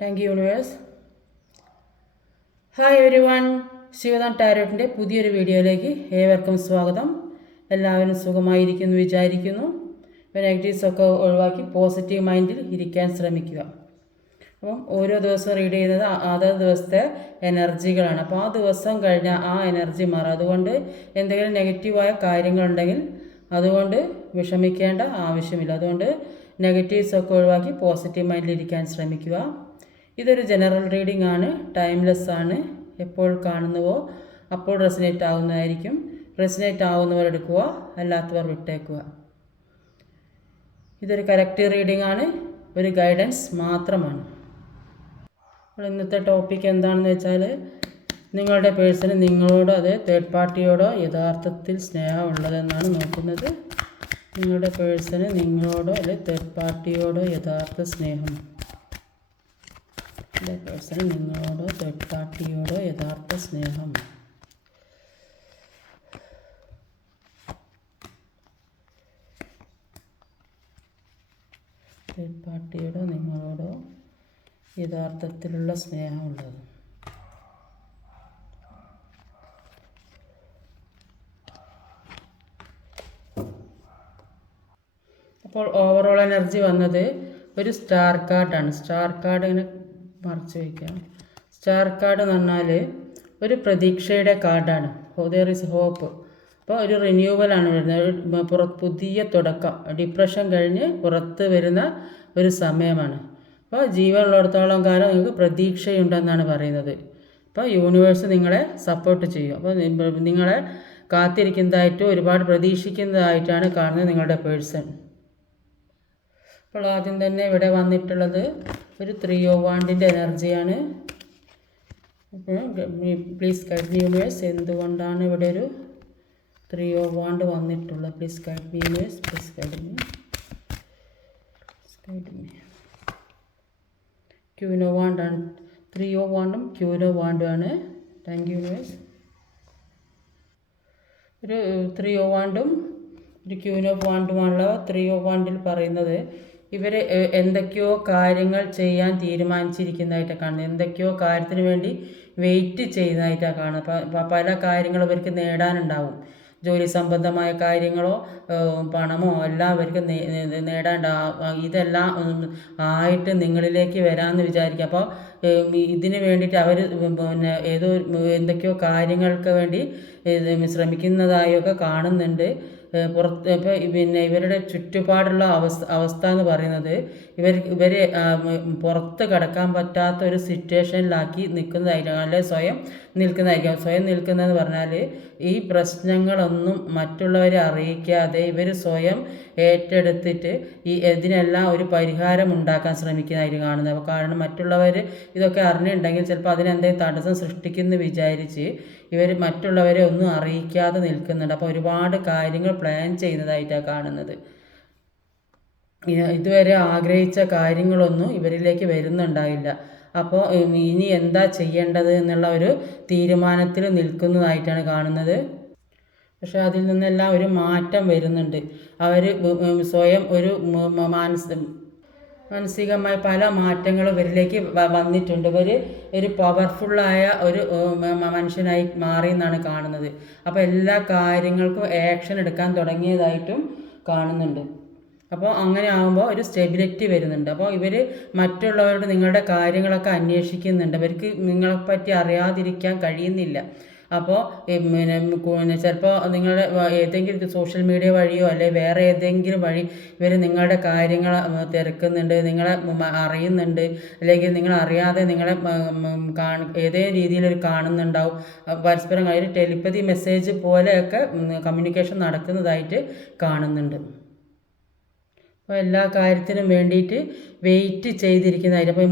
Thank you universe. Hi everyone, Shivadan ടാരോട്ടിൻ്റെ പുതിയൊരു വീഡിയോയിലേക്ക് ഏവർക്കും സ്വാഗതം. എല്ലാവരും സുഖമായിരിക്കുന്നു വിചാരിക്കുന്നു. നെഗറ്റീവ്സൊക്കെ ഒഴിവാക്കി പോസിറ്റീവ് മൈൻഡിൽ ഇരിക്കാൻ ശ്രമിക്കുക. അപ്പം ഓരോ ദിവസവും റീഡ് ചെയ്യുന്നത് അതേ ദിവസത്തെ എനർജികളാണ്. അപ്പോൾ ആ ദിവസം കഴിഞ്ഞാൽ ആ എനർജി മാറും. അതുകൊണ്ട് എന്തെങ്കിലും നെഗറ്റീവായ കാര്യങ്ങളുണ്ടെങ്കിൽ അതുകൊണ്ട് വിഷമിക്കേണ്ട ആവശ്യമില്ല. അതുകൊണ്ട് നെഗറ്റീവ്സൊക്കെ ഒഴിവാക്കി പോസിറ്റീവ് മൈൻഡിൽ ഇരിക്കാൻ ശ്രമിക്കുക. ഇതൊരു ജനറൽ റീഡിംഗ് ആണ്, ടൈംലെസ് ആണ്. എപ്പോൾ കാണുന്നുവോ അപ്പോൾ റെസിനേറ്റ് ആവുന്നതായിരിക്കും. റെസിനേറ്റ് ആവുന്നവർ എടുക്കുക, അല്ലാത്തവർ വിട്ടേക്കുക. ഇതൊരു കറക്റ്റ് റീഡിംഗ് ആണ്, ഒരു ഗൈഡൻസ് മാത്രമാണ്. അപ്പോൾ ഇന്നത്തെ ടോപ്പിക് എന്താണെന്ന് വെച്ചാൽ, നിങ്ങളുടെ പേഴ്സണ് നിങ്ങളോടോ അത് തേർഡ് പാർട്ടിയോടോ യഥാർത്ഥത്തിൽ സ്നേഹമുള്ളതെന്നാണ് നോക്കുന്നത്. നിങ്ങളുടെ പേഴ്സണ് നിങ്ങളോടോ അല്ലെങ്കിൽ തേർഡ് പാർട്ടിയോടോ യഥാർത്ഥ സ്നേഹം. പേഴ്സണ് നിങ്ങളോടോ തേർഡ് പാർട്ടിയോടോ യഥാർത്ഥ സ്നേഹം. തേർഡ് പാർട്ടിയോടോ നിങ്ങളോടോ യഥാർത്ഥത്തിലുള്ള സ്നേഹമുള്ളത്. അപ്പോൾ ഓവറോൾ എനർജി വന്നത് ഒരു സ്റ്റാർ കാർഡാണ്. സ്റ്റാർ കാർഡ് ഇങ്ങനെ മറച്ചു വയ്ക്കാം. സ്റ്റാർ കാർഡ് എന്ന് പറഞ്ഞാൽ ഒരു പ്രതീക്ഷയുടെ കാർഡാണ്. There is hope. അപ്പോൾ ഒരു റിന്യൂവലാണ് വരുന്നത്, പുതിയ തുടക്കം. ഡിപ്രഷൻ കഴിഞ്ഞ് പുറത്ത് വരുന്ന ഒരു സമയമാണ്. അപ്പോൾ ജീവനുള്ളിടത്തോളം കാലം നിങ്ങൾക്ക് പ്രതീക്ഷയുണ്ടെന്നാണ് പറയുന്നത്. അപ്പോൾ യൂണിവേഴ്സ് നിങ്ങളെ സപ്പോർട്ട് ചെയ്യും. അപ്പോൾ നിങ്ങളെ കാത്തിരിക്കുന്നതായിട്ടും ഒരുപാട് പ്രതീക്ഷിക്കുന്നതായിട്ടാണ് കാണുന്നത് നിങ്ങളുടെ പേഴ്സൺ. അപ്പോൾ ആദ്യം തന്നെ ഇവിടെ വന്നിട്ടുള്ളത് ഒരു 3 of Wands എനർജിയാണ്. അപ്പോൾ പ്ലീസ് ഗൈഡ് മീ യൂണിവേഴ്സ്, എന്തുകൊണ്ടാണ് ഇവിടെ ഒരു 3 of Wands വന്നിട്ടുള്ളത്? Please guide me universe, please guide me. Queen of Wands ആണ്. 3 of Wands Queen of Wands ആണ്. Thank you universe. ഒരു 3 of Wands ഒരു Queen of Wands ആണുള്ള 3 of Wands പറയുന്നത് ഇവർ എന്തൊക്കെയോ കാര്യങ്ങൾ ചെയ്യാൻ തീരുമാനിച്ചിരിക്കുന്നതായിട്ടാണ് കാണുന്നത്. എന്തൊക്കെയോ കാര്യത്തിന് വേണ്ടി വെയിറ്റ് ചെയ്യുന്നതായിട്ടാണ് കാണുന്നത്. പല കാര്യങ്ങളും ഇവർക്ക് നേടാനുണ്ടാവും. ജോലി സംബന്ധമായ കാര്യങ്ങളോ പണമോ എല്ലാം അവർക്ക് നേടാനുണ്ടാവും. ഇതെല്ലാം ആയിട്ട് നിങ്ങളിലേക്ക് വരാമെന്ന് വിചാരിക്കുക. അപ്പോൾ ഇതിന് വേണ്ടിയിട്ട് അവർ എന്തൊക്കെയോ കാര്യങ്ങൾക്ക് വേണ്ടി ശ്രമിക്കുന്നതായൊക്കെ കാണുന്നുണ്ട്. ഇപ്പോൾ ഇവരുടെ ചുറ്റുപാടുള്ള അവസ്ഥ എന്ന് പറയുന്നത് ഇവരെ പുറത്ത് കടക്കാൻ പറ്റാത്ത ഒരു സിറ്റുവേഷനിലാക്കി നിൽക്കുന്നതായിരിക്കും, അല്ലെങ്കിൽ സ്വയം നിൽക്കുന്നതായിരിക്കും. സ്വയം നിൽക്കുന്നതെന്ന് പറഞ്ഞാൽ ഈ പ്രശ്നങ്ങളൊന്നും മറ്റുള്ളവരെ അറിയിക്കാതെ ഇവർ സ്വയം ഏറ്റെടുത്തിട്ട് ഇതിനെല്ലാം ഒരു പരിഹാരം ഉണ്ടാക്കാൻ ശ്രമിക്കുന്നതായിരിക്കും കാണുന്നത്. അപ്പോൾ കാരണം മറ്റുള്ളവർ ഇതൊക്കെ അറിഞ്ഞിട്ടുണ്ടെങ്കിൽ ചിലപ്പോൾ അതിനെന്തെങ്കിലും തടസ്സം സൃഷ്ടിക്കുമെന്ന് വിചാരിച്ച് ഇവർ മറ്റുള്ളവരെ ഒന്നും അറിയിക്കാതെ നിൽക്കുന്നുണ്ട്. അപ്പോൾ ഒരുപാട് കാര്യങ്ങൾ പ്ലാൻ ചെയ്യുന്നതായിട്ടാണ് കാണുന്നത്. ഇതുവരെ ആഗ്രഹിച്ച കാര്യങ്ങളൊന്നും ഇവരിലേക്ക് വരുന്നുണ്ടായില്ല. അപ്പോൾ ഇനി എന്താ ചെയ്യേണ്ടത് എന്നുള്ള ഒരു തീരുമാനത്തിൽ നിൽക്കുന്നതായിട്ടാണ് കാണുന്നത്. പക്ഷേ അതിൽ നിന്നെല്ലാം ഒരു മാറ്റം വരുന്നുണ്ട്. അവർ സ്വയം ഒരു മാനസികമായ പല മാറ്റങ്ങളും ഇവരിലേക്ക് വന്നിട്ടുണ്ട്. ഇവർ ഒരു പവർഫുള്ളായ ഒരു മനുഷ്യനായി മാറി എന്നാണ് കാണുന്നത്. അപ്പോൾ എല്ലാ കാര്യങ്ങൾക്കും ആക്ഷൻ എടുക്കാൻ തുടങ്ങിയതായിട്ടും കാണുന്നുണ്ട്. അപ്പോൾ അങ്ങനെ ആകുമ്പോൾ ഒരു സ്റ്റെബിലിറ്റി വരുന്നുണ്ട്. അപ്പോൾ ഇവർ മറ്റുള്ളവരോട് നിങ്ങളുടെ കാര്യങ്ങളൊക്കെ അന്വേഷിക്കുന്നുണ്ട്. അവർക്ക് നിങ്ങളെപ്പറ്റി അറിയാതിരിക്കാൻ കഴിയുന്നില്ല. അപ്പോൾ ചിലപ്പോൾ നിങ്ങളുടെ ഏതെങ്കിലും സോഷ്യൽ മീഡിയ വഴിയോ അല്ലെങ്കിൽ വേറെ ഏതെങ്കിലും വഴി ഇവർ നിങ്ങളുടെ കാര്യങ്ങൾ തിരക്കുന്നുണ്ട്, നിങ്ങളെ അറിയുന്നുണ്ട്, അല്ലെങ്കിൽ നിങ്ങളറിയാതെ നിങ്ങളെ ഏതെങ്കിലും രീതിയിൽ കാണുന്നുണ്ടാവും. പരസ്പരം ഒരു ടെലിപ്പതി മെസ്സേജ് പോലെയൊക്കെ കമ്മ്യൂണിക്കേഷൻ നടക്കുന്നതായിട്ട് കാണുന്നുണ്ട്. അപ്പോൾ എല്ലാ കാര്യത്തിനും വേണ്ടിയിട്ട് വെയിറ്റ് ചെയ്തിരിക്കുന്നതായിട്ട്, അപ്പോൾ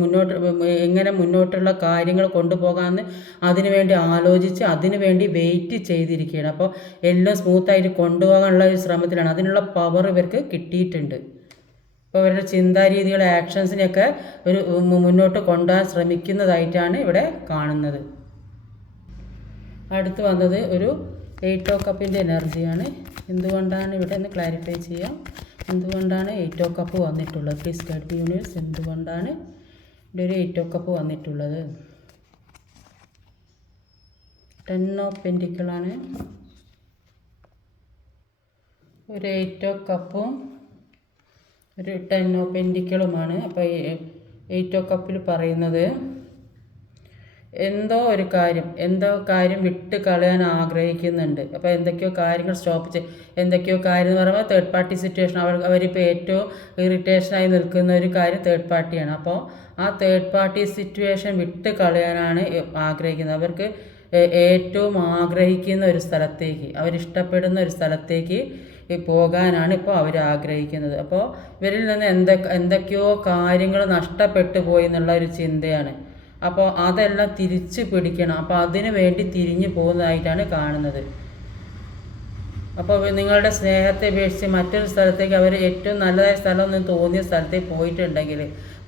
എങ്ങനെ മുന്നോട്ടുള്ള കാര്യങ്ങൾ കൊണ്ടുപോകാമെന്ന് അതിനു വേണ്ടി ആലോചിച്ച് അതിനു വേണ്ടി വെയിറ്റ് ചെയ്തിരിക്കുകയാണ്. അപ്പോൾ എല്ലാം സ്മൂത്തായിട്ട് കൊണ്ടുപോകാനുള്ള ഒരു ശ്രമത്തിലാണ്. അതിനുള്ള പവർ ഇവർക്ക് കിട്ടിയിട്ടുണ്ട്. അപ്പോൾ അവരുടെ ചിന്താരീതികൾ ആക്ഷൻസിനെയൊക്കെ ഒരു മുന്നോട്ട് കൊണ്ടുപോകാൻ ശ്രമിക്കുന്നതായിട്ടാണ് ഇവിടെ കാണുന്നത്. അടുത്ത് വന്നത് ഒരു 8 of Cups എനർജിയാണ്. എന്തുകൊണ്ടാണ് ഇവിടെ ഒന്ന് ക്ലാരിഫൈ ചെയ്യാം. എന്തുകൊണ്ടാണ് 8 of Cups വന്നിട്ടുള്ളത്? പ്ലീസ് ഗൈഡ് മീ യൂണിവേഴ്സ്, എന്തുകൊണ്ടാണ് ഇവിടെ ഒരു 8 ഓഫ് കപ്പ് വന്നിട്ടുള്ളത്. 10 ഓഫ് പെൻറ്റിക്കിളാണ്. ഒരു 8 ഓഫ് കപ്പും ഒരു 10 ഓഫ് പെൻറ്റിക്കിളുമാണ്. അപ്പോൾ 8 ഓഫ് കപ്പിൽ പറയുന്നത് എന്തോ കാര്യം വിട്ട് കളയാൻ ആഗ്രഹിക്കുന്നുണ്ട്. അപ്പോൾ എന്തൊക്കെയോ കാര്യങ്ങൾ എന്തൊക്കെയോ കാര്യം എന്ന് പറയുമ്പോൾ തേർഡ് പാർട്ടി സിറ്റുവേഷൻ. അവരിപ്പോൾ ഏറ്റവും ഇറിറ്റേഷനായി നിൽക്കുന്ന ഒരു കാര്യം തേർഡ് പാർട്ടിയാണ്. അപ്പോൾ ആ തേർഡ് പാർട്ടി സിറ്റുവേഷൻ വിട്ട് കളയാനാണ് ആഗ്രഹിക്കുന്നത്. അവർക്ക് ഏറ്റവും ആഗ്രഹിക്കുന്ന ഒരു സ്ഥലത്തേക്ക്, അവരിഷ്ടപ്പെടുന്ന ഒരു സ്ഥലത്തേക്ക് പോകാനാണ് ഇപ്പോൾ അവർ ആഗ്രഹിക്കുന്നത്. അപ്പോൾ ഇവരിൽ നിന്ന് എന്തൊക്കെയോ കാര്യങ്ങൾ നഷ്ടപ്പെട്ടു പോയി എന്നുള്ള ഒരു ചിന്തയാണ്. അപ്പോൾ അതെല്ലാം തിരിച്ച് പിടിക്കണം. അപ്പോൾ അതിനു വേണ്ടി തിരിഞ്ഞു പോകുന്നതായിട്ടാണ് കാണുന്നത്. അപ്പോൾ നിങ്ങളുടെ സ്നേഹത്തെ ഉപേക്ഷിച്ച് മറ്റൊരു സ്ഥലത്തേക്ക് അവർ ഏറ്റവും നല്ലതായ സ്ഥലം എന്ന് തോന്നിയ സ്ഥലത്തേക്ക് പോയിട്ടുണ്ടെങ്കിൽ,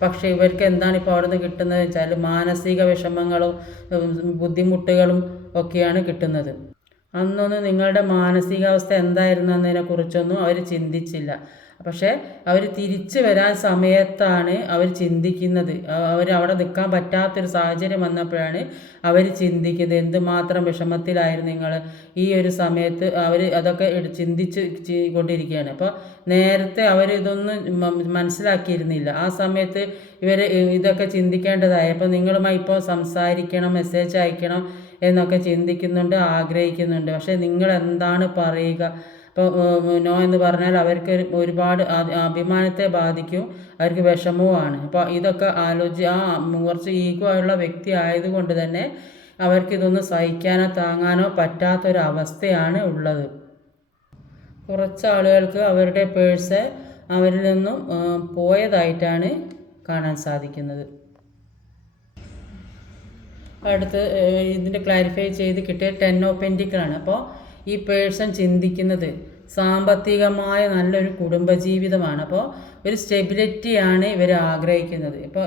പക്ഷേ ഇവർക്ക് എന്താണ് ഇപ്പോൾ അവിടെ നിന്ന് കിട്ടുന്നത് വെച്ചാൽ മാനസിക വിഷമങ്ങളും ബുദ്ധിമുട്ടുകളും ഒക്കെയാണ് കിട്ടുന്നത്. അന്നൊന്നും നിങ്ങളുടെ മാനസികാവസ്ഥ എന്തായിരുന്നു എന്നതിനെക്കുറിച്ചൊന്നും അവർ ചിന്തിച്ചില്ല. പക്ഷേ അവർ തിരിച്ചു വരാൻ സമയത്താണ് അവർ ചിന്തിക്കുന്നത്. അവിടെ നിൽക്കാൻ പറ്റാത്തൊരു സാഹചര്യം വന്നപ്പോഴാണ് അവർ ചിന്തിക്കുന്നത് എന്തുമാത്രം വിഷമത്തിലായിരുന്നു നിങ്ങൾ ഈ ഒരു സമയത്ത്. അവർ അതൊക്കെ ചിന്തിച്ച് കൊണ്ടിരിക്കുകയാണ്. അപ്പോൾ നേരത്തെ അവരിതൊന്നും മനസ്സിലാക്കിയിരുന്നില്ല. ആ സമയത്ത് ഇവർ ഇതൊക്കെ ചിന്തിക്കേണ്ടതായി. അപ്പോൾ നിങ്ങളുമായി ഇപ്പോൾ സംസാരിക്കണം, മെസ്സേജ് അയക്കണം എന്നൊക്കെ ചിന്തിക്കുന്നുണ്ട്, ആഗ്രഹിക്കുന്നുണ്ട്. പക്ഷേ നിങ്ങൾ എന്താണ് പറയുക? അപ്പോൾ നോ എന്ന് പറഞ്ഞാൽ അവർക്ക് ഒരുപാട് അഭിമാനത്തെ ബാധിക്കും, അവർക്ക് വിഷമവുമാണ്. അപ്പോൾ ഇതൊക്കെ കുറച്ച് ഈഗോ ആയുള്ള വ്യക്തി ആയതുകൊണ്ട് തന്നെ അവർക്കിതൊന്നും സഹിക്കാനോ താങ്ങാനോ പറ്റാത്തൊരവസ്ഥയാണ് ഉള്ളത്. കുറച്ച് ആളുകൾക്ക് അവരുടെ പേഴ്സ് അവരിൽ നിന്നും പോയതായിട്ടാണ് കാണാൻ സാധിക്കുന്നത്. അടുത്ത് ഇതിൻ്റെ ക്ലാരിഫൈ ചെയ്ത് കിട്ടിയ 10 ഓഫ് പെൻറ്റിക്കിളാണ്. അപ്പോൾ ഈ പേഴ്സൺ ചിന്തിക്കുന്നത് സാമ്പത്തികമായ നല്ലൊരു കുടുംബജീവിതമാണ്. അപ്പോൾ ഒരു സ്റ്റെബിലിറ്റിയാണ് ഇവർ ആഗ്രഹിക്കുന്നത്. ഇപ്പോൾ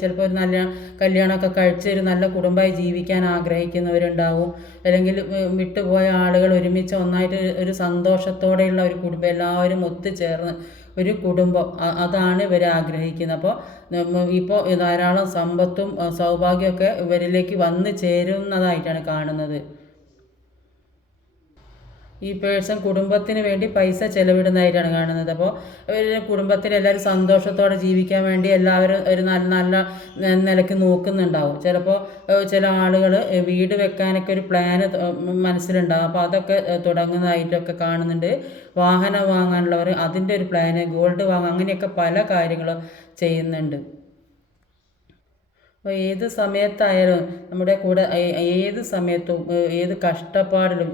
ചിലപ്പോൾ ഒരു നല്ല കല്യാണമൊക്കെ കഴിച്ച് ഒരു നല്ല കുടുംബമായി ജീവിക്കാൻ ആഗ്രഹിക്കുന്നവരുണ്ടാവും. അല്ലെങ്കിൽ വിട്ടുപോയ ആളുകൾ ഒരുമിച്ച് ഒന്നായിട്ട് ഒരു സന്തോഷത്തോടെയുള്ള ഒരു കുടുംബം, എല്ലാവരും ഒത്തുചേർന്ന് ഒരു കുടുംബം, അതാണ് ഇവർ ആഗ്രഹിക്കുന്നത്. അപ്പോൾ ഇപ്പോൾ ധാരാളം സമ്പത്തും സൗഭാഗ്യമൊക്കെ ഇവരിലേക്ക് വന്നു ചേരുന്നതായിട്ടാണ് കാണുന്നത്. ഈ പേഴ്സൺ കുടുംബത്തിന് വേണ്ടി പൈസ ചെലവിടുന്നതായിട്ടാണ് കാണുന്നത്. അപ്പോൾ കുടുംബത്തിൽ എല്ലാവരും സന്തോഷത്തോടെ ജീവിക്കാൻ വേണ്ടി എല്ലാവരും ഒരു നല്ല നിലയ്ക്ക് നോക്കുന്നുണ്ടാവും. ചിലപ്പോൾ ചില ആളുകൾ വീട് വെക്കാനൊക്കെ ഒരു പ്ലാന് മനസ്സിലുണ്ടാവും. അപ്പോൾ അതൊക്കെ തുടങ്ങുന്നതായിട്ടൊക്കെ കാണുന്നുണ്ട്. വാഹനം വാങ്ങാനുള്ളവർ അതിൻ്റെ ഒരു പ്ലാന്, ഗോൾഡ് വാങ്ങാൻ, അങ്ങനെയൊക്കെ പല കാര്യങ്ങളും ചെയ്യുന്നുണ്ട്. അപ്പോൾ ഏത് സമയത്തായാലും നമ്മുടെ കൂടെ ഏത് സമയത്തും ഏത് കഷ്ടപ്പാടിലും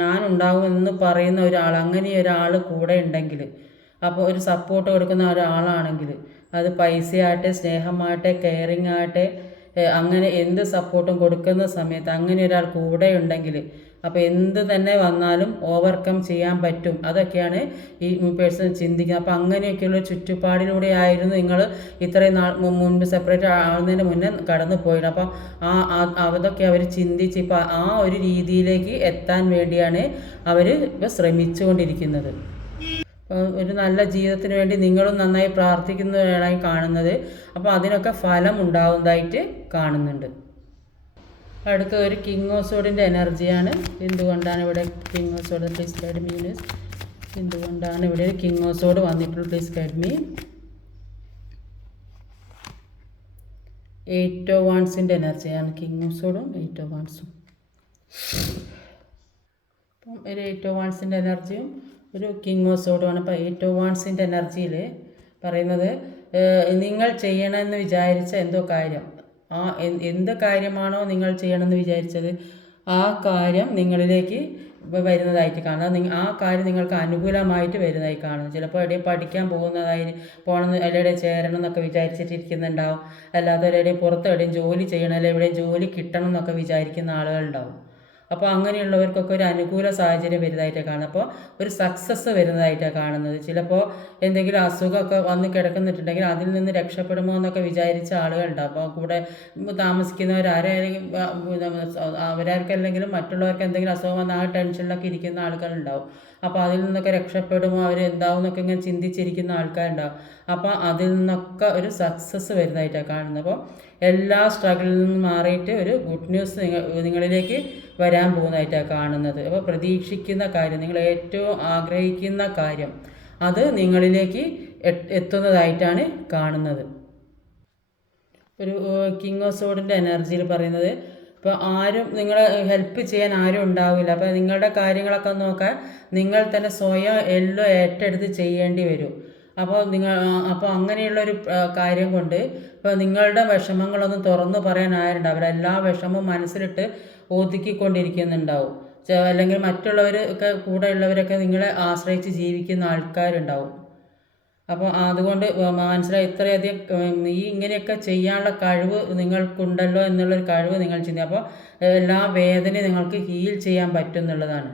ഞാനുണ്ടാകുമെന്ന് പറയുന്ന ഒരാൾ, അങ്ങനെ ഒരാൾ കൂടെ ഉണ്ടെങ്കിൽ, അപ്പോൾ ഒരു സപ്പോർട്ട് കൊടുക്കുന്ന ഒരാളാണെങ്കിൽ, അത് പൈസയാകട്ടെ, സ്നേഹമാകട്ടെ, കെയറിങ് ആകട്ടെ, അങ്ങനെ എന്ത് സപ്പോർട്ടും കൊടുക്കുന്ന സമയത്ത് അങ്ങനെ ഒരാൾ കൂടെ ഉണ്ടെങ്കിൽ അപ്പോൾ എന്ത് തന്നെ വന്നാലും ഓവർകം ചെയ്യാൻ പറ്റും. അതൊക്കെയാണ് ഈ പേഴ്സൺ ചിന്തിക്കുന്നത്. അപ്പോൾ അങ്ങനെയൊക്കെയുള്ള ചുറ്റുപാടിലൂടെ ആയിരുന്നു നിങ്ങൾ ഇത്രയും നാൾ മുൻപ് സെപ്പറേറ്റ് ആവുന്നതിന് മുന്നേ കടന്നു പോയത്. അപ്പോൾ അതൊക്കെ അവർ ചിന്തിച്ച് ഇപ്പോൾ ആ ഒരു രീതിയിലേക്ക് എത്താൻ വേണ്ടിയാണ് അവർ ഇപ്പോൾ ശ്രമിച്ചുകൊണ്ടിരിക്കുന്നത്. ഒരു നല്ല ജീവിതത്തിന് വേണ്ടി നിങ്ങളും നന്നായി പ്രാർത്ഥിക്കുന്നവരായി കാണുന്നത്. അപ്പോൾ അതിനൊക്കെ ഫലം ഉണ്ടാവുന്നതായിട്ട് കാണുന്നുണ്ട്. അടുത്ത ഒരു കിങ് ഓഫ് സോഡിൻ്റെ എനർജിയാണ്. എന്തുകൊണ്ടാണ് ഇവിടെ king of സോഡ്? Please guide me news. എന്തുകൊണ്ടാണ് ഇവിടെ ഒരു കിങ് ഓഫ് സോഡ് വന്നിട്ടുള്ളത്? Please guide me. 8 ഓഫ് വാണ്ട്സിൻ്റെ എനർജിയാണ് കിങ് ഓഫ് സോഡും 8 ഓഫ് വാണ്ട്സും. അപ്പം ഒരു 8 ഓഫ് വാണ്ട്സിൻ്റെ എനർജിയും ഒരു കിങ് ഓഫ് സോഡുമാണ്. അപ്പോൾ 8 ഓഫ് വാണ്ട്സിൻ്റെ എനർജിയിൽ പറയുന്നത് നിങ്ങൾ ചെയ്യണമെന്ന് വിചാരിച്ച എന്തോ കാര്യം, എന്ത് കാര്യമാണോ നിങ്ങൾ ചെയ്യണമെന്ന് വിചാരിച്ചത് ആ കാര്യം നിങ്ങളിലേക്ക് വരുന്നതായിട്ട് കാണുന്നത്. ആ കാര്യം നിങ്ങൾക്ക് അനുകൂലമായിട്ട് വരുന്നതായി കാണുന്നു. ചിലപ്പോൾ എവിടെയും പഠിക്കാൻ പോകണമെന്ന് എവിടെയും ചേരണം എന്നൊക്കെ വിചാരിച്ചിട്ടിരിക്കുന്നുണ്ടാവും. അല്ലാതെ എവിടെയും പുറത്ത് എവിടെയും ജോലി ചെയ്യണം, അല്ലെങ്കിൽ എവിടെയും ജോലി കിട്ടണം എന്നൊക്കെ വിചാരിക്കുന്ന ആളുകളുണ്ടാവും. അപ്പോൾ അങ്ങനെയുള്ളവർക്കൊക്കെ ഒരു അനുകൂല സാഹചര്യം വരുന്നതായിട്ടാണ് കാണുന്നത്. അപ്പോൾ ഒരു സക്സസ് വരുന്നതായിട്ടാണ് കാണുന്നത്. ചിലപ്പോൾ എന്തെങ്കിലും അസുഖമൊക്കെ വന്ന് കിടക്കുന്നിട്ടുണ്ടെങ്കിൽ അതിൽ നിന്ന് രക്ഷപ്പെടുമോ എന്നൊക്കെ വിചാരിച്ച ആളുകളുണ്ടാവും. അപ്പോൾ കൂടെ താമസിക്കുന്നവരാരെങ്കിലും അവരാർക്കല്ലെങ്കിലും മറ്റുള്ളവർക്ക് എന്തെങ്കിലും അസുഖം വന്ന ആ ടെൻഷനിലൊക്കെ ഇരിക്കുന്ന ആൾക്കാരുണ്ടാവും. അപ്പോൾ അതിൽ നിന്നൊക്കെ രക്ഷപ്പെടുമോ, അവർ എന്താവും എന്നൊക്കെ ഇങ്ങനെ ചിന്തിച്ചിരിക്കുന്ന ആൾക്കാരുണ്ടാവും. അപ്പോൾ അതിൽ നിന്നൊക്കെ ഒരു സക്സസ് വരുന്നതായിട്ടാണ് കാണുന്നത്. അപ്പോൾ എല്ലാ സ്ട്രഗിളിൽ നിന്നും മാറിയിട്ട് ഒരു ഗുഡ് ന്യൂസ് നിങ്ങളിലേക്ക് വരാൻ പോകുന്നതായിട്ടാണ് കാണുന്നത്. അപ്പോൾ പ്രതീക്ഷിക്കുന്ന കാര്യം, നിങ്ങൾ ഏറ്റവും ആഗ്രഹിക്കുന്ന കാര്യം അത് നിങ്ങളിലേക്ക് എത്തുന്നതായിട്ടാണ് കാണുന്നത്. ഒരു കിങ് ഓഫ് സോഡിൻ്റെ എനർജിയിൽ പറയുന്നത്, ഇപ്പോൾ ആരും നിങ്ങളെ ഹെൽപ്പ് ചെയ്യാൻ ആരും ഉണ്ടാവില്ല. അപ്പോൾ നിങ്ങളുടെ കാര്യങ്ങളൊക്കെ നോക്കാൻ നിങ്ങൾ തന്നെ സ്വയം എല്ലാം ഏറ്റെടുത്ത് ചെയ്യേണ്ടി വരും. അപ്പോൾ അങ്ങനെയുള്ളൊരു കാര്യം കൊണ്ട് ഇപ്പോൾ നിങ്ങളുടെ വിഷമങ്ങളൊന്നും തുറന്നു പറയാൻ ആരുണ്ടാവില്ല. എല്ലാ വിഷമവും മനസ്സിലിട്ട് ഒതുക്കിക്കൊണ്ടിരിക്കുന്നുണ്ടാവും. അല്ലെങ്കിൽ മറ്റുള്ളവരൊക്കെ കൂടെ ഉള്ളവരൊക്കെ നിങ്ങളെ ആശ്രയിച്ച് ജീവിക്കുന്ന ആൾക്കാരുണ്ടാവും. അപ്പോൾ അതുകൊണ്ട് മനസ്സിലായി, ഇത്രയധികം ഇങ്ങനെയൊക്കെ ചെയ്യാനുള്ള കഴിവ് നിങ്ങൾക്കുണ്ടല്ലോ എന്നുള്ളൊരു കഴിവ് നിങ്ങൾ ചിന്തിക്കുക. അപ്പോൾ എല്ലാ വേദനയും നിങ്ങൾക്ക് ഹീൽ ചെയ്യാൻ പറ്റും എന്നുള്ളതാണ്.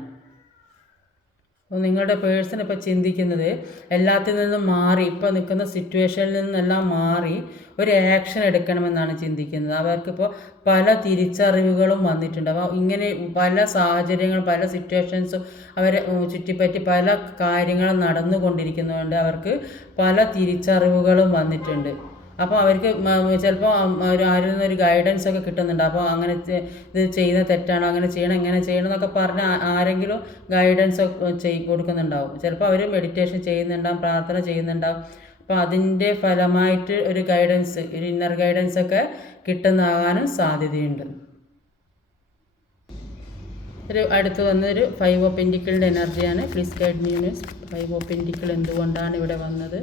അപ്പോൾ നിങ്ങളുടെ പേഴ്സൺ ഇപ്പോൾ ചിന്തിക്കുന്നത് എല്ലാത്തിൽ നിന്നും മാറി, ഇപ്പോൾ നിൽക്കുന്ന സിറ്റുവേഷനിൽ നിന്നെല്ലാം മാറി ഒരു ആക്ഷൻ എടുക്കണമെന്നാണ് ചിന്തിക്കുന്നത്. അവർക്കിപ്പോൾ പല തിരിച്ചറിവുകളും വന്നിട്ടുണ്ട്. അപ്പോൾ ഇങ്ങനെ പല സാഹചര്യങ്ങളും പല സിറ്റുവേഷൻസും അവരെ ചുറ്റിപ്പറ്റി പല കാര്യങ്ങളും നടന്നുകൊണ്ടിരിക്കുന്നതുകൊണ്ട് അവർക്ക് പല തിരിച്ചറിവുകളും വന്നിട്ടുണ്ട്. അപ്പോൾ അവർക്ക് ചിലപ്പോൾ ആരിൽ നിന്നൊരു ഗൈഡൻസ് ഒക്കെ കിട്ടുന്നുണ്ട്. അപ്പോൾ അങ്ങനെ ഇത് ചെയ്യുന്നത് തെറ്റാണോ, അങ്ങനെ ചെയ്യണം, ഇങ്ങനെ ചെയ്യണം എന്നൊക്കെ പറഞ്ഞ് ആരെങ്കിലും ഗൈഡൻസ് കൊടുക്കുന്നുണ്ടാവും. ചിലപ്പോൾ അവർ മെഡിറ്റേഷൻ ചെയ്യുന്നുണ്ടാവും, പ്രാർത്ഥന ചെയ്യുന്നുണ്ടാവും. അപ്പോൾ അതിൻ്റെ ഫലമായിട്ട് ഒരു ഗൈഡൻസ്, ഒരു ഇന്നർ ഗൈഡൻസ് ഒക്കെ കിട്ടുന്നതാകാനും സാധ്യതയുണ്ട്. അടുത്ത് വന്നൊരു 5 ഓഫ് പെൻറ്റിക്കിളിൻ്റെ എനർജിയാണ്. Please guide me universe. 5 of pentacle എന്തുകൊണ്ടാണ് ഇവിടെ വന്നത്?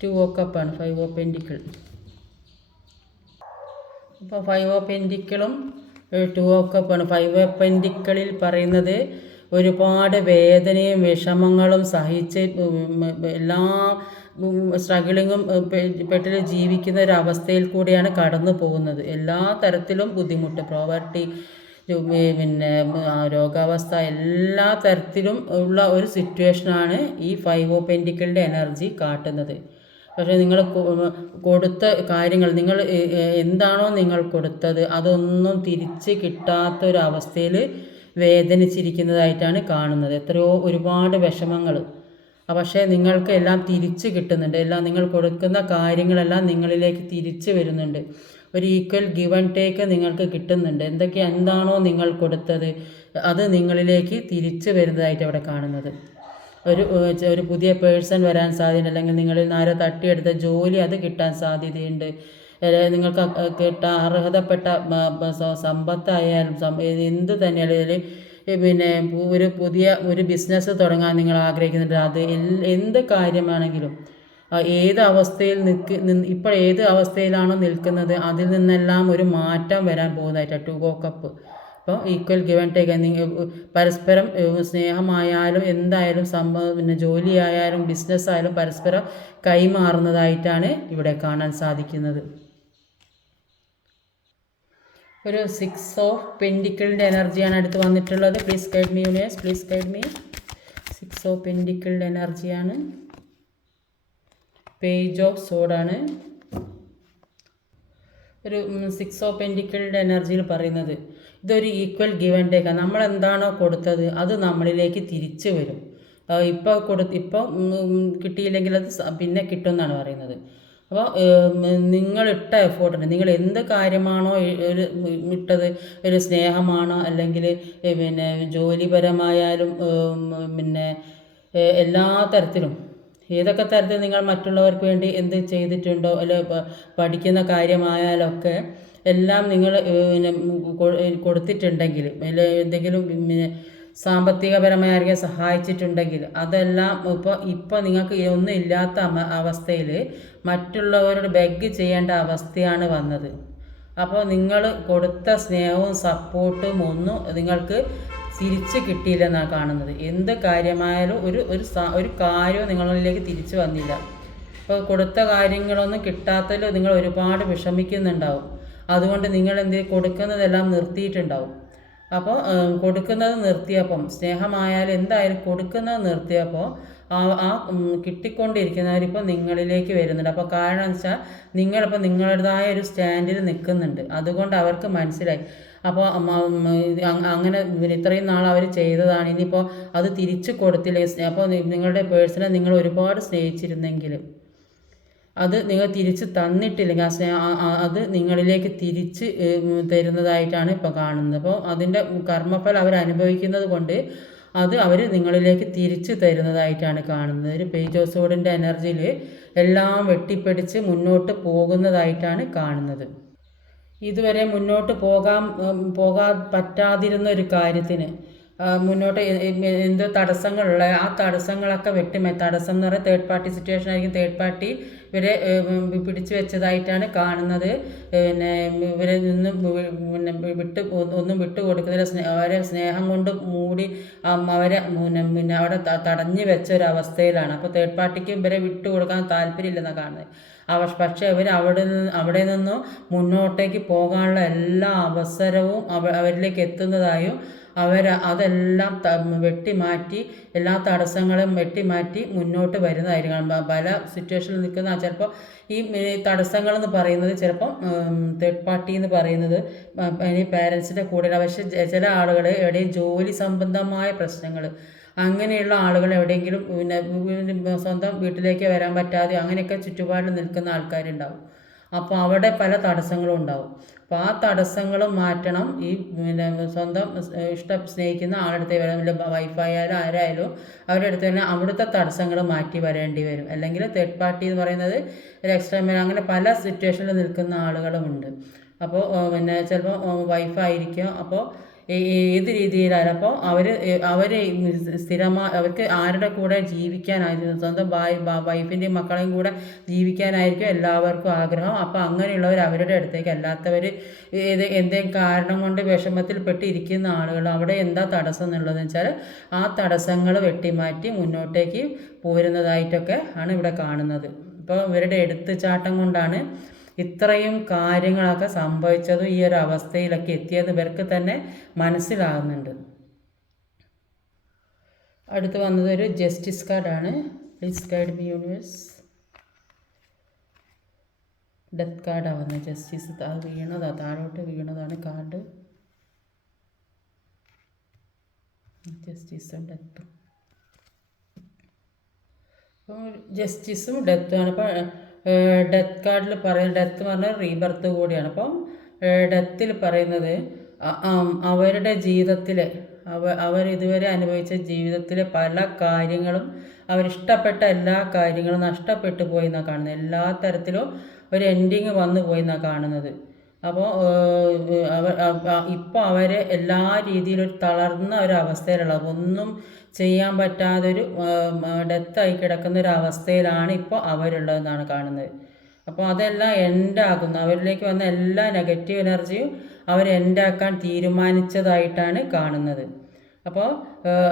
2 ഓഫ് കപ്പാണ് 5 ഓഫ് പെൻറ്റിക്കിൾ. അപ്പോൾ 5 ഓഫ് പെൻറ്റിക്കിളും 2 ഓഫ് കപ്പാണ്. 5 ഓഫ് പെൻറ്റിക്കിളിൽ പറയുന്നത് ഒരുപാട് വേദനയും വിഷമങ്ങളും സഹിച്ച് എല്ലാ സ്ട്രഗിളിങ്ങും പെട്ട് ജീവിക്കുന്ന ഒരു അവസ്ഥയിൽ കൂടിയാണ് കടന്നു പോകുന്നത്. എല്ലാ തരത്തിലും ബുദ്ധിമുട്ട്, പ്രോവർട്ടി, പിന്നെ രോഗാവസ്ഥ, എല്ലാ തരത്തിലും ഉള്ള ഒരു സിറ്റുവേഷനാണ് ഈ 5 ഓഫ് പെൻറ്റിക്കിളിൻ്റെ എനർജി കാട്ടുന്നത്. പക്ഷേ നിങ്ങൾ കൊടുത്ത കാര്യങ്ങൾ, നിങ്ങൾ എന്താണോ നിങ്ങൾ കൊടുത്തത് അതൊന്നും തിരിച്ച് കിട്ടാത്തൊരവസ്ഥയിൽ വേദനിച്ചിരിക്കുന്നതായിട്ടാണ് കാണുന്നത്. എത്രയോ ഒരുപാട് വിഷമങ്ങൾ, പക്ഷേ നിങ്ങൾക്ക് എല്ലാം തിരിച്ച് കിട്ടുന്നുണ്ട്. എല്ലാം നിങ്ങൾ കൊടുക്കുന്ന കാര്യങ്ങളെല്ലാം നിങ്ങളിലേക്ക് തിരിച്ച് വരുന്നുണ്ട്. ഒരു ഈക്വൽ ഗിവ് ആൻഡ് ടേക്ക് നിങ്ങൾക്ക് കിട്ടുന്നുണ്ട്. എന്താണോ നിങ്ങൾ കൊടുത്തത് അത് നിങ്ങളിലേക്ക് തിരിച്ച് വരുന്നതായിട്ട് അവിടെ കാണുന്നത്. ഒരു പുതിയ പേഴ്സൺ വരാൻ സാധ്യതയുണ്ട്. അല്ലെങ്കിൽ നിങ്ങളിൽ നിന്ന് ആരോ തട്ടിയെടുത്ത ജോലി അത് കിട്ടാൻ സാധ്യതയുണ്ട്. നിങ്ങൾക്ക് കിട്ടാൻ അർഹതപ്പെട്ട സമ്പത്തായാലും എന്ത് തന്നെയായാലും, പിന്നെ ഒരു ബിസിനസ് തുടങ്ങാൻ നിങ്ങൾ ആഗ്രഹിക്കുന്നുണ്ട്. അത് എന്ത് കാര്യമാണെങ്കിലും ഏത് അവസ്ഥയിൽ ഇപ്പോൾ ഏത് അവസ്ഥയിലാണോ നിൽക്കുന്നത് അതിൽ നിന്നെല്ലാം ഒരു മാറ്റം വരാൻ പോകുന്നതായിട്ടാണ് 2 ഓഫ് കപ്പ്. അപ്പോൾ ഈക്വൽ ഗിവ് ആൻഡ് ടേക്ക്, പരസ്പരം സ്നേഹമായാലും എന്തായാലും പിന്നെ ജോലിയായാലും ബിസിനസ്സായാലും പരസ്പരം കൈമാറുന്നതായിട്ടാണ് ഇവിടെ കാണാൻ സാധിക്കുന്നത്. ഒരു 6 ഓഫ് പെൻറ്റിക്കിളിൻ്റെ എനർജിയാണ് അടുത്ത് വന്നിട്ടുള്ളത്. Please guide me universe, please guide me. 6 of പെൻറ്റിക്കിളിൻ്റെ എനർജിയാണ്. പേജ് ഓഫ് സോഡാണ്. ഒരു 6 ഓഫ് പെൻറ്റിക്കിളിൻ്റെ എനർജിയിൽ പറയുന്നത് ഇതൊരു ഈക്വൽ ഗിവ് ആൻഡ് ടേക്ക്. നമ്മൾ എന്താണോ കൊടുത്തത് അത് നമ്മളിലേക്ക് തിരിച്ചു വരും. ഇപ്പോൾ കിട്ടിയില്ലെങ്കിൽ അത് പിന്നെ കിട്ടുമെന്നാണ് പറയുന്നത്. അപ്പോൾ നിങ്ങളിട്ട എഫോർട്ടുണ്ട്, നിങ്ങൾ എന്ത് കാര്യമാണോ ഇട്ടത്, ഒരു സ്നേഹമാണോ അല്ലെങ്കിൽ പിന്നെ ജോലിപരമായാലും പിന്നെ എല്ലാ തരത്തിലും ഏതൊക്കെ തരത്തിൽ നിങ്ങൾ മറ്റുള്ളവർക്ക് വേണ്ടി എന്ത് ചെയ്തിട്ടുണ്ടോ, അല്ലെ പഠിക്കുന്ന കാര്യമായാലൊക്കെ എല്ലാം നിങ്ങൾ കൊടുത്തിട്ടുണ്ടെങ്കിൽ, അല്ലെ എന്തെങ്കിലും പിന്നെ സാമ്പത്തികപരമായി ആരെങ്കിലും സഹായിച്ചിട്ടുണ്ടെങ്കിൽ അതെല്ലാം ഇപ്പോൾ നിങ്ങൾക്ക് ഒന്നും ഇല്ലാത്ത അവസ്ഥയിൽ മറ്റുള്ളവരോട് ബെഗ് ചെയ്യേണ്ട അവസ്ഥയാണ് വന്നത്. അപ്പോൾ നിങ്ങൾ കൊടുത്ത സ്നേഹവും സപ്പോർട്ടും ഒന്നും നിങ്ങൾക്ക് തിരിച്ച് കിട്ടിയില്ലെന്നാണ് കാണുന്നത്. എന്ത് കാര്യമായാലും ഒരു കാര്യവും നിങ്ങളിലേക്ക് തിരിച്ചു വന്നില്ല. അപ്പോൾ കൊടുത്ത കാര്യങ്ങളൊന്നും കിട്ടാത്തതിൽ നിങ്ങൾ ഒരുപാട് വിഷമിക്കുന്നുണ്ടാവും. അതുകൊണ്ട് നിങ്ങൾ എന്ത് കൊടുക്കുന്നതെല്ലാം നിർത്തിയിട്ടുണ്ടാവും. അപ്പോൾ കൊടുക്കുന്നത് നിർത്തിയപ്പം സ്നേഹമായാലും എന്തായാലും കൊടുക്കുന്നത് നിർത്തിയപ്പോൾ കിട്ടിക്കൊണ്ടിരിക്കുന്നവരിപ്പോൾ നിങ്ങളിലേക്ക് വരുന്നുണ്ട്. അപ്പോൾ കാരണം എന്ന് വെച്ചാൽ നിങ്ങളിപ്പോൾ നിങ്ങളുടേതായ ഒരു സ്റ്റാൻഡിൽ നിൽക്കുന്നുണ്ട്. അതുകൊണ്ട് അവർക്ക് മനസ്സിലായി. അപ്പോൾ അങ്ങനെ ഇത്രയും നാൾ അവർ ചെയ്തതാണ്, ഇനിയിപ്പോൾ അത് തിരിച്ചു കൊടുത്തില്ലേ, അപ്പോൾ നിങ്ങളുടെ പേഴ്സണെ നിങ്ങൾ ഒരുപാട് സ്നേഹിച്ചിരുന്നെങ്കിൽ അത് നിങ്ങൾ തിരിച്ച് തന്നിട്ടില്ലെങ്കിൽ അത് നിങ്ങളിലേക്ക് തിരിച്ച് തരുന്നതായിട്ടാണ് ഇപ്പോൾ കാണുന്നത്. അപ്പോൾ അതിൻ്റെ കർമ്മഫലം അവർ അനുഭവിക്കുന്നത് കൊണ്ട് അത് അവർ നിങ്ങളിലേക്ക് തിരിച്ചു തരുന്നതായിട്ടാണ് കാണുന്നത്. ഒരു പേജ് ഓഫ് സോർഡിൻ്റെ എനർജിയിൽ എല്ലാം വെട്ടിപ്പിടിച്ച് മുന്നോട്ട് പോകുന്നതായിട്ടാണ് കാണുന്നത്. ഇതുവരെ മുന്നോട്ട് പോകാൻ പറ്റാതിരുന്ന ഒരു കാര്യത്തിന് മുന്നോട്ട് എന്തോ തടസ്സങ്ങളുള്ള ആ തടസ്സങ്ങളൊക്കെ തടസ്സം എന്ന് പറയുന്നത് തേർഡ് പാർട്ടി സിറ്റുവേഷൻ ആയിരിക്കും. തേർഡ് പാർട്ടി ഇവരെ പിടിച്ചു വെച്ചതായിട്ടാണ് കാണുന്നത്. പിന്നെ ഇവരെ നിന്നും പിന്നെ ഒന്നും വിട്ടു കൊടുക്കുന്നില്ല. അവരെ സ്നേഹം കൊണ്ട് മൂടി അവരെ പിന്നെ അവിടെ തടഞ്ഞു വെച്ച ഒരു അവസ്ഥയിലാണ്. അപ്പോൾ തേർഡ് പാർട്ടിക്ക് ഇവരെ വിട്ടു കൊടുക്കാൻ താല്പര്യമില്ലെന്നാണ് കാണുന്നത്. പക്ഷേ അവിടെ നിന്നും മുന്നോട്ടേക്ക് പോകാനുള്ള എല്ലാ അവസരവും അവരിലേക്ക് എത്തുന്നതായും അതെല്ലാം വെട്ടിമാറ്റി എല്ലാ തടസ്സങ്ങളും വെട്ടിമാറ്റി മുന്നോട്ട് വരുന്നതായിരിക്കും. പല സിറ്റുവേഷനിൽ നിൽക്കുന്ന ചിലപ്പോൾ ഈ തടസ്സങ്ങളെന്ന് പറയുന്നത് ചിലപ്പം തേർഡ് പാർട്ടി എന്ന് പറയുന്നത് ഇനി പേരൻസിൻ്റെ കൂടെ, പക്ഷേ ചില ആളുകൾ എവിടെയും ജോലി സംബന്ധമായ പ്രശ്നങ്ങൾ അങ്ങനെയുള്ള ആളുകൾ എവിടെയെങ്കിലും പിന്നെ സ്വന്തം വീട്ടിലേക്ക് വരാൻ പറ്റാതെ അങ്ങനെയൊക്കെ ചുറ്റുപാടിൽ നിൽക്കുന്ന ആൾക്കാരുണ്ടാവും. അപ്പോൾ അവിടെ പല തടസ്സങ്ങളും ഉണ്ടാവും. അപ്പോൾ ആ തടസ്സങ്ങൾ മാറ്റണം. ഈ പിന്നെ സ്വന്തം സ്നേഹിക്കുന്ന ആളുടെ അടുത്ത് വൈഫായാലും ആരായാലും അവരുടെ അടുത്ത് തന്നെ അവിടുത്തെ തടസ്സങ്ങൾ മാറ്റി വരേണ്ടി വരും. അല്ലെങ്കിൽ തേർഡ് പാർട്ടി എന്ന് പറയുന്നത് ഒരു എക്സ്ട്രാ അങ്ങനെ പല സിറ്റുവേഷനിൽ നിൽക്കുന്ന ആളുകളുമുണ്ട്. അപ്പോൾ പിന്നെ ചിലപ്പോൾ വൈഫായിരിക്കും. അപ്പോൾ ഏത് രീതിയിലായാലും അപ്പോൾ അവർ സ്ഥിരമായി അവർക്ക് ആരുടെ കൂടെ ജീവിക്കാനായിരിക്കും, സ്വന്തം വൈഫിൻ്റെയും മക്കളെയും കൂടെ ജീവിക്കാനായിരിക്കും എല്ലാവർക്കും ആഗ്രഹം. അപ്പോൾ അങ്ങനെയുള്ളവർ അവരുടെ അടുത്തേക്ക് അല്ലാത്തവർ എന്തെങ്കിലും കാരണം കൊണ്ട് വിഷമത്തിൽപ്പെട്ടിരിക്കുന്ന ആളുകൾ അവിടെ എന്താ തടസ്സം എന്നുള്ളതെന്ന് വെച്ചാൽ ആ തടസ്സങ്ങൾ വെട്ടിമാറ്റി മുന്നോട്ടേക്ക് പോരുന്നതായിട്ടൊക്കെ ആണ് ഇവിടെ കാണുന്നത്. ഇപ്പോൾ ഇവരുടെ എടുത്തുചാട്ടം കൊണ്ടാണ് ഇത്രയും കാര്യങ്ങളൊക്കെ സംഭവിച്ചതും ഈ ഒരു അവസ്ഥയിലൊക്കെ എത്തിയത് ഇവർക്ക് തന്നെ മനസ്സിലാകുന്നുണ്ട്. അടുത്ത് വന്നത് ഒരു ജസ്റ്റിസ് കാർഡാണ്. Please guide me universe. Death കാർഡാണ് വന്നത്. ജസ്റ്റിസ് താഴോട്ട് വീണതാണ് കാർഡ്. ജസ്റ്റിസും ഡെത്തും. അപ്പോൾ ജസ്റ്റിസും ഡെത്തുമാണ്. ഇപ്പോൾ ഡെത്ത് കാർഡിൽ പറയുന്നത്, ഡെത്ത് പറഞ്ഞാൽ റീബർത്ത് കൂടിയാണ്. അപ്പം ഡെത്തിൽ പറയുന്നത് അവരുടെ ജീവിതത്തിൽ അവരിതുവരെ അനുഭവിച്ച ജീവിതത്തിലെ പല കാര്യങ്ങളും അവരിഷ്ടപ്പെട്ട എല്ലാ കാര്യങ്ങളും നഷ്ടപ്പെട്ടു പോയി എന്നാണ് കാണുന്നത്. എല്ലാ തരത്തിലും ഒരു എൻഡിങ് വന്നു പോയി എന്നാണ് കാണുന്നത്. അപ്പോൾ ഇപ്പോൾ അവരെ എല്ലാ രീതിയിലും തളർന്ന ഒരു അവസ്ഥയിലുള്ള ഒന്നും ചെയ്യാൻ പറ്റാതൊരു ഡെത്തായി കിടക്കുന്ന ഒരു അവസ്ഥയിലാണ് ഇപ്പോൾ അവരുള്ളതെന്നാണ് കാണുന്നത്. അപ്പോൾ അതെല്ലാം എൻഡാകുന്നു. അവരിലേക്ക് വന്ന എല്ലാ നെഗറ്റീവ് എനർജിയും അവർ എൻഡാക്കാൻ തീരുമാനിച്ചതായിട്ടാണ് കാണുന്നത്. അപ്പോൾ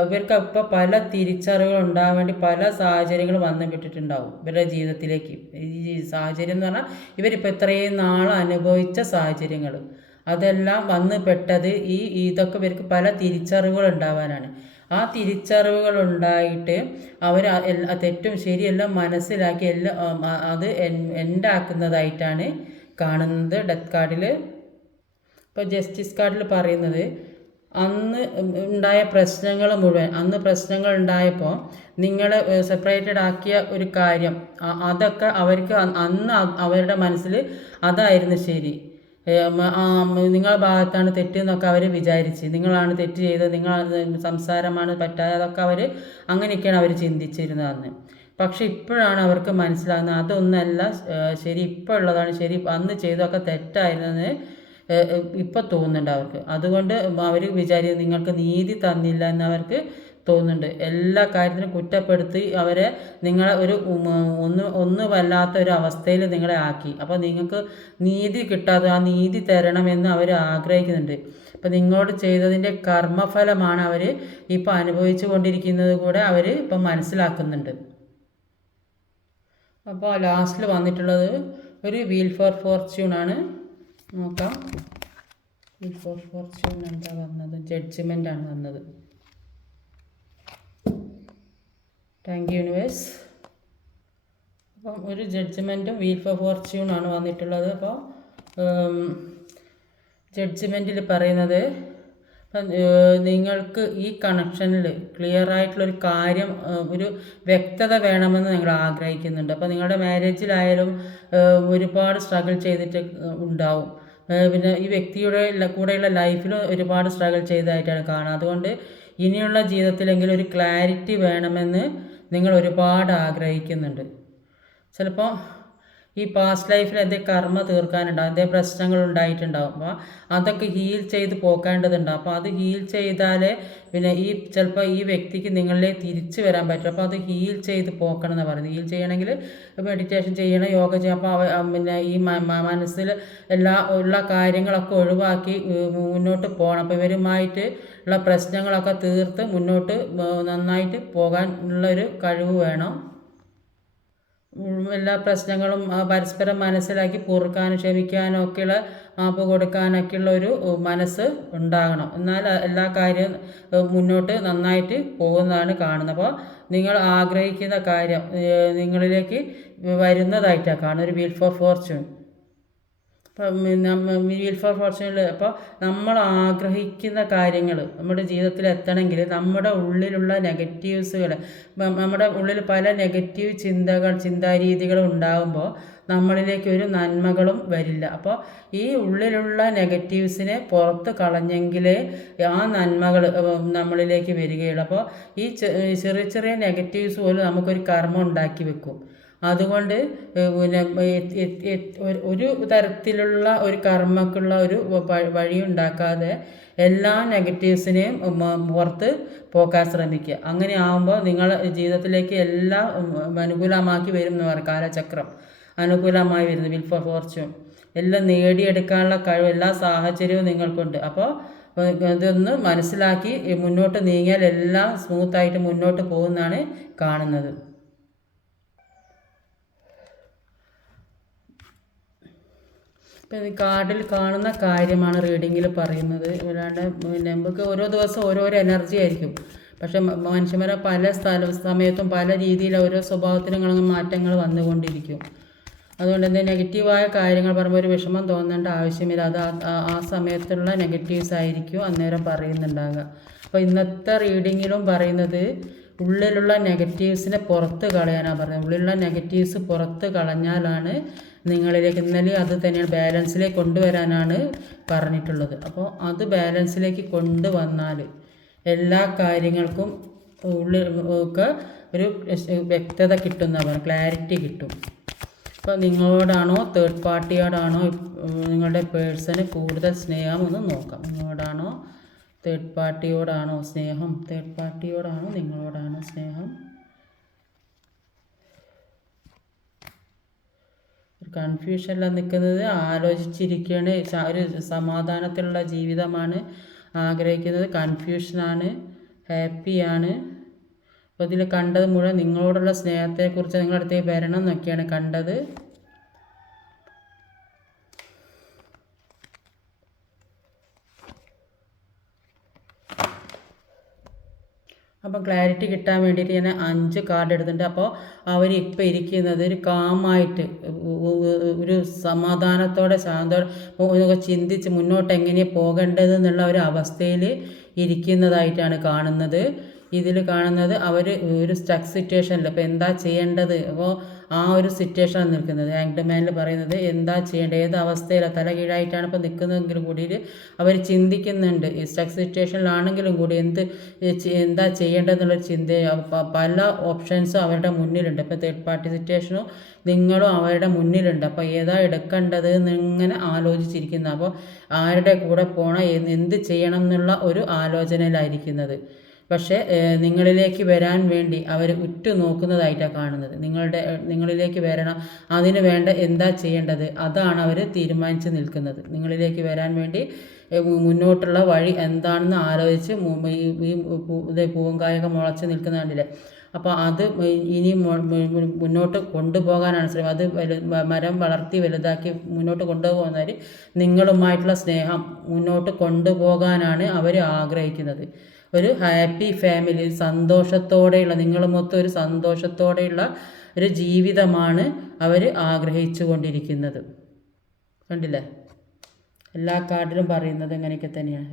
ഇവർക്ക് ഇപ്പോൾ പല തിരിച്ചറിവുകൾ ഉണ്ടാകാൻ വേണ്ടി പല സാഹചര്യങ്ങൾ വന്നു വിട്ടിട്ടുണ്ടാവും ഇവരുടെ ജീവിതത്തിലേക്ക്. ഈ സാഹചര്യം എന്ന് പറഞ്ഞാൽ ഇവരിപ്പോൾ ഇത്രയും നാൾ അനുഭവിച്ച സാഹചര്യങ്ങൾ അതെല്ലാം വന്നു പെട്ടത് ഇതൊക്കെ ഇവർക്ക് പല തിരിച്ചറിവുകൾ ഉണ്ടാവാനാണ്. ആ തിരിച്ചറിവുകൾ ഉണ്ടായിട്ട് അവർ തെറ്റും ശരിയെല്ലാം മനസ്സിലാക്കി എല്ലാം അത് എൻഡാക്കുന്നതായിട്ടാണ് കാണുന്നത് ഡെത്ത് കാർഡിൽ. ഇപ്പോൾ ജസ്റ്റിസ് കാർഡിൽ പറയുന്നത് അന്ന് ഉണ്ടായ പ്രശ്നങ്ങൾ മുഴുവൻ, അന്ന് പ്രശ്നങ്ങൾ ഉണ്ടായപ്പോൾ നിങ്ങളെ സെപ്പറേറ്റഡ് ആക്കിയ ഒരു കാര്യം അതൊക്കെ അവർക്ക് അന്ന് അവരുടെ മനസ്സിൽ അതായിരുന്നു ശരി, നിങ്ങളുടെ ഭാഗത്താണ് തെറ്റ് എന്നൊക്കെ അവർ വിചാരിച്ച്, നിങ്ങളാണ് തെറ്റ് ചെയ്തത്, സംസാരമാണ് പറ്റാതെ, അതൊക്കെ അവർ അങ്ങനെയൊക്കെയാണ് അവർ ചിന്തിച്ചിരുന്നത് അന്ന്. പക്ഷെ ഇപ്പോഴാണ് അവർക്ക് മനസ്സിലാകുന്നത് അതൊന്നല്ല ശരി, ഇപ്പോൾ ഉള്ളതാണ് ശരി, അന്ന് ചെയ്തതൊക്കെ തെറ്റായിരുന്നെന്ന് ഇപ്പോൾ തോന്നുന്നുണ്ട് അവർക്ക്. അതുകൊണ്ട് അവർ വിചാരിക്കുന്നത് നിങ്ങൾക്ക് നീതി തന്നില്ല എന്നവർക്ക് തോന്നുന്നുണ്ട്. എല്ലാ കാര്യത്തിനും കുറ്റപ്പെടുത്തി അവരെ നിങ്ങളെ ഒരു ഒന്നുമല്ലാത്ത ഒരു അവസ്ഥയിൽ നിങ്ങളെ ആക്കി. അപ്പോൾ നിങ്ങൾക്ക് നീതി കിട്ടാതെ ആ നീതി തരണമെന്ന് അവർ ആഗ്രഹിക്കുന്നുണ്ട്. അപ്പോൾ നിങ്ങളോട് ചെയ്തതിൻ്റെ കർമ്മഫലമാണ് അവർ ഇപ്പോൾ അനുഭവിച്ചു കൊണ്ടിരിക്കുന്നത് കൂടെ അവർ ഇപ്പം മനസ്സിലാക്കുന്നുണ്ട്. അപ്പോൾ ലാസ്റ്റിൽ വന്നിട്ടുള്ളത് ഒരു വീൽ ഫോർ ഫോർച്യൂണാണ്. നോക്കാം. വീൽ ഫോർ ഫോർച്യൂൺ എന്താ വന്നത്? ജഡ്ജ്മെൻ്റ് ആണ് വന്നത്. Thank you universe. അപ്പം ഒരു ജഡ്ജ്മെൻറ്റും വീൽ ഫോർ ഫോർച്യൂണാണ് വന്നിട്ടുള്ളത്. അപ്പോൾ ജഡ്ജ്മെൻറ്റിൽ പറയുന്നത് നിങ്ങൾക്ക് ഈ കണക്ഷനിൽ ക്ലിയർ ആയിട്ടുള്ളൊരു കാര്യം, ഒരു വ്യക്തത വേണമെന്ന് നിങ്ങൾ ആഗ്രഹിക്കുന്നുണ്ട്. അപ്പോൾ നിങ്ങളുടെ മാരേജിലായാലും ഒരുപാട് സ്ട്രഗിൾ ചെയ്തിട്ട് ഉണ്ടാവും. പിന്നെ ഈ വ്യക്തിയുടെ കൂടെയുള്ള ലൈഫിൽ ഒരുപാട് സ്ട്രഗിൾ ചെയ്തതായിട്ടാണ് കാണുക. അതുകൊണ്ട് ഇനിയുള്ള ജീവിതത്തിലെങ്കിലും ഒരു ക്ലാരിറ്റി വേണമെന്ന് നിങ്ങൾ ഒരുപാട് ആഗ്രഹിക്കുന്നുണ്ട്. ചിലപ്പോൾ ഈ പാസ്റ്റ് ലൈഫിൽ എന്തേ കർമ്മ തീർക്കാനുണ്ടാവും, എന്തേ പ്രശ്നങ്ങൾ ഉണ്ടായിട്ടുണ്ടാവും. അപ്പോൾ അതൊക്കെ ഹീൽ ചെയ്ത് പോക്കേണ്ടതുണ്ടാവും. അപ്പോൾ അത് ഹീൽ ചെയ്താലേ പിന്നെ ചിലപ്പോൾ ഈ വ്യക്തിക്ക് നിങ്ങളിലേക്ക് തിരിച്ചു വരാൻ പറ്റും. അപ്പോൾ അത് ഹീൽ ചെയ്ത് പോക്കണം എന്ന് പറയുന്നത്. ഹീൽ ചെയ്യണമെങ്കിൽ മെഡിറ്റേഷൻ ചെയ്യണം, യോഗ ചെയ്യണം. അപ്പോൾ പിന്നെ ഈ മനസ്സിൽ ഉള്ള കാര്യങ്ങളൊക്കെ ഒഴിവാക്കി മുന്നോട്ട് പോകണം. അപ്പോൾ ഇവരുമായിട്ട് ഉള്ള പ്രശ്നങ്ങളൊക്കെ തീർത്ത് മുന്നോട്ട് നന്നായിട്ട് പോകാൻ ഉള്ളൊരു കഴിവ് വേണം. എല്ലാ പ്രശ്നങ്ങളും പരസ്പരം മനസ്സിലാക്കി പൊറുക്കാനും ക്ഷമിക്കാനും ഒക്കെയുള്ള മാപ്പ് കൊടുക്കാനൊക്കെയുള്ള ഒരു മനസ്സ് ഉണ്ടാകണം. എന്നാൽ എല്ലാ കാര്യവും മുന്നോട്ട് നന്നായിട്ട് പോകുന്നതാണ് കാണുന്നത്. അപ്പോൾ നിങ്ങൾ ആഗ്രഹിക്കുന്ന കാര്യം നിങ്ങളിലേക്ക് വരുന്നതായിട്ടാണ് കാണുന്നത്. ഒരു വീൽ ഫോർ ഫോർച്യൂൺ. ഇപ്പം വീൽ ഫോർ ഫോർച്യൂണിൽ അപ്പോൾ നമ്മൾ ആഗ്രഹിക്കുന്ന കാര്യങ്ങൾ നമ്മുടെ ജീവിതത്തിൽ എത്തണമെങ്കിൽ നമ്മുടെ ഉള്ളിലുള്ള നെഗറ്റീവ്സുകൾ, നമ്മുടെ ഉള്ളിൽ പല നെഗറ്റീവ് ചിന്താരീതികളും ഉണ്ടാകുമ്പോൾ നമ്മളിലേക്ക് ഒരു നന്മകളും വരില്ല. അപ്പോൾ ഈ ഉള്ളിലുള്ള നെഗറ്റീവ്സിനെ പുറത്ത് കളഞ്ഞെങ്കിലേ ആ നന്മകൾ നമ്മളിലേക്ക് വരികയുള്ളൂ. അപ്പോൾ ഈ ചെറിയ ചെറിയ നെഗറ്റീവ്സ് പോലും നമുക്കൊരു കർമ്മം ഉണ്ടാക്കി വെക്കും. അതുകൊണ്ട് പിന്നെ ഒരു തരത്തിലുള്ള ഒരു കർമ്മക്കുള്ള ഒരു വഴി ഉണ്ടാക്കാതെ എല്ലാ നെഗറ്റീവ്സിനെയും പുറത്ത് പോക്കാൻ ശ്രമിക്കുക. അങ്ങനെ ആകുമ്പോൾ നിങ്ങളുടെ ജീവിതത്തിലേക്ക് എല്ലാം അനുകൂലമാക്കി വരും എന്ന് പറയും. കാലചക്രം അനുകൂലമായി വരുന്നു. വീൽ ഫോർ ഫോർച്യൂൺ എല്ലാം നേടിയെടുക്കാനുള്ള കഴിവ്, എല്ലാ സാഹചര്യവും നിങ്ങൾക്കുണ്ട്. അപ്പോൾ ഇതൊന്ന് മനസ്സിലാക്കി മുന്നോട്ട് നീങ്ങിയാൽ എല്ലാം സ്മൂത്തായിട്ട് മുന്നോട്ട് പോകുന്നതാണ് കാണുന്നത്. ഇപ്പം കാർഡിൽ കാണുന്ന കാര്യമാണ് റീഡിങ്ങിൽ പറയുന്നത്. അല്ലാണ്ട് പിന്നെ നമുക്ക് ഓരോ ദിവസം ഓരോരോ എനർജി ആയിരിക്കും. പക്ഷെ മനുഷ്യന്മാരെ പല സമയത്തും പല രീതിയിൽ ഓരോ സ്വഭാവത്തിനും മാറ്റങ്ങൾ വന്നുകൊണ്ടിരിക്കും. അതുകൊണ്ട് തന്നെ നെഗറ്റീവായ കാര്യങ്ങൾ പറയുമ്പോൾ ഒരു വിഷമം തോന്നേണ്ട ആവശ്യമില്ല. അത് ആ സമയത്തുള്ള നെഗറ്റീവ്സ് ആയിരിക്കും അന്നേരം പറയുന്നുണ്ടാകുക. അപ്പോൾ ഇന്നത്തെ റീഡിങ്ങിലും പറയുന്നത് ഉള്ളിലുള്ള നെഗറ്റീവ്സിനെ പുറത്ത് കളയാനാണ് പറയുന്നത്. ഉള്ളിലുള്ള നെഗറ്റീവ്സ് പുറത്ത് കളഞ്ഞാലാണ് നിങ്ങളിലേക്ക്, ഇന്നലെ അത് തന്നെയാണ് ബാലൻസിലേക്ക് കൊണ്ടുവരാനാണ് പറഞ്ഞിട്ടുള്ളത്. അപ്പോൾ അത് ബാലൻസിലേക്ക് കൊണ്ടുവന്നാൽ എല്ലാ കാര്യങ്ങൾക്കും ഉള്ളിൽ ഒക്കെ ഒരു വ്യക്തത കിട്ടുന്നതാണ്, ക്ലാരിറ്റി കിട്ടും. അപ്പോൾ നിങ്ങളോടാണോ തേർഡ് പാർട്ടിയോടാണോ നിങ്ങളുടെ പേഴ്സണ് കൂടുതൽ സ്നേഹം ഒന്ന് നോക്കാം. നിങ്ങളോടാണോ തേർഡ് പാർട്ടിയോടാണോ സ്നേഹം? തേർഡ് പാർട്ടിയോടാണോ നിങ്ങളോടാണോ സ്നേഹം? കൺഫ്യൂഷനിലാണ് നിൽക്കുന്നത്. ആലോചിച്ചിരിക്കുകയാണ്. ഒരു സമാധാനത്തിലുള്ള ജീവിതമാണ് ആഗ്രഹിക്കുന്നത്. കൺഫ്യൂഷനാണ്, ഹാപ്പിയാണ്. അപ്പോൾ ഇതിൽ കണ്ടത് മുഴുവൻ നിങ്ങളോടുള്ള സ്നേഹത്തെക്കുറിച്ച് നിങ്ങളുടെ അടുത്തേക്ക് വരണം എന്നൊക്കെയാണ് കണ്ടത്. അപ്പം ക്ലാരിറ്റി കിട്ടാൻ വേണ്ടിയിട്ട് ഞാൻ 5 കാർഡ് എടുത്തിട്ടുണ്ട്. അപ്പോൾ അവരിപ്പോൾ ഇരിക്കുന്നത് ഒരു കാമായിട്ട്, ഒരു സമാധാനത്തോടെ ശാന്തോടെ ചിന്തിച്ച് മുന്നോട്ട് എങ്ങനെയാണ് പോകേണ്ടതെന്നുള്ള ഒരു അവസ്ഥയിൽ ഇരിക്കുന്നതായിട്ടാണ് കാണുന്നത്. ഇതിൽ കാണുന്നത് അവർ ഒരു സ്റ്റക്ക് സിറ്റുവേഷനിൽ ഇപ്പോൾ എന്താ ചെയ്യേണ്ടത്, അപ്പോൾ ആ ഒരു സിറ്റുവേഷനാണ് നിൽക്കുന്നത്. ഹാങ്ഡ് മാനിൽ പറയുന്നത് എന്താ ചെയ്യേണ്ടത്, ഏത് അവസ്ഥയിലാണ് തല കീഴായിട്ടാണ് ഇപ്പോൾ നിൽക്കുന്നതെങ്കിലും കൂടി അവർ ചിന്തിക്കുന്നുണ്ട്. ഈ സ്റ്റക്ക് സിറ്റുവേഷനിലാണെങ്കിലും കൂടി എന്താ ചെയ്യേണ്ടതെന്നുള്ളൊരു ചിന്ത, പല ഓപ്ഷൻസും അവരുടെ മുന്നിലുണ്ട്. ഇപ്പോൾ തേർഡ് പാർട്ടി സിറ്റുവേഷനും നിങ്ങളും അവരുടെ മുന്നിലുണ്ട്. അപ്പോൾ ഏതാ എടുക്കേണ്ടത് എന്നിങ്ങനെ ആലോചിച്ചിരിക്കുന്നത്. അപ്പോൾ ആരുടെ കൂടെ പോകണം, എന്ത് ചെയ്യണം എന്നുള്ള ഒരു ആലോചനയിലായിരിക്കുന്നത്. പക്ഷേ നിങ്ങളിലേക്ക് വരാൻ വേണ്ടി അവർ ഉറ്റുനോക്കുന്നതായിട്ടാണ് കാണുന്നത്. നിങ്ങളിലേക്ക് വരണം, അതിന് വേണ്ട എന്താ ചെയ്യേണ്ടത് അതാണ് അവർ തീരുമാനിച്ച് നിൽക്കുന്നത്. നിങ്ങളിലേക്ക് വരാൻ വേണ്ടി മുന്നോട്ടുള്ള വഴി എന്താണെന്ന് ആലോചിച്ച് ഈ പൂങ്കായൊക്കെ മുളച്ച് നിൽക്കുന്ന കണ്ടില്ലേ, അപ്പോൾ അത് ഇനി മുന്നോട്ട് കൊണ്ടുപോകാനാണ് ശ്രമം. അത് മരം വളർത്തി വലുതാക്കി മുന്നോട്ട് കൊണ്ടുപോകുന്നവർ നിങ്ങളുമായിട്ടുള്ള സ്നേഹം മുന്നോട്ട് കൊണ്ടുപോകാനാണ് അവർ ആഗ്രഹിക്കുന്നത്. ഒരു ഹാപ്പി ഫാമിലി, സന്തോഷത്തോടെയുള്ള, നിങ്ങളുമൊത്തം ഒരു സന്തോഷത്തോടെയുള്ള ഒരു ജീവിതമാണ് അവർ ആഗ്രഹിച്ചു കൊണ്ടിരിക്കുന്നത്. കണ്ടില്ലേ? എല്ലാ കാർഡിലും പറയുന്നത് ഇങ്ങനെയൊക്കെ തന്നെയാണ്.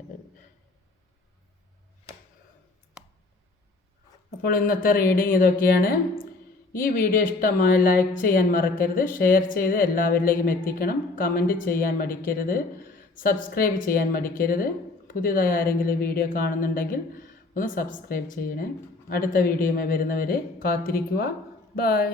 അപ്പോൾ ഇന്നത്തെ റീഡിങ് ഇതൊക്കെയാണ്. ഈ വീഡിയോ ഇഷ്ടമായ ലൈക്ക് ചെയ്യാൻ മറക്കരുത്, ഷെയർ ചെയ്ത് എല്ലാവരിലേക്കും എത്തിക്കണം, കമൻറ്റ് ചെയ്യാൻ മടിക്കരുത്, സബ്സ്ക്രൈബ് ചെയ്യാൻ മടിക്കരുത്. പുതിയതായി ആരെങ്കിലും വീഡിയോ കാണുന്നുണ്ടെങ്കിൽ ഒന്ന് സബ്സ്ക്രൈബ് ചെയ്യണേ. അടുത്ത വീഡിയോയുമായി വരുന്നവരെ കാത്തിരിക്കുക. ബൈ.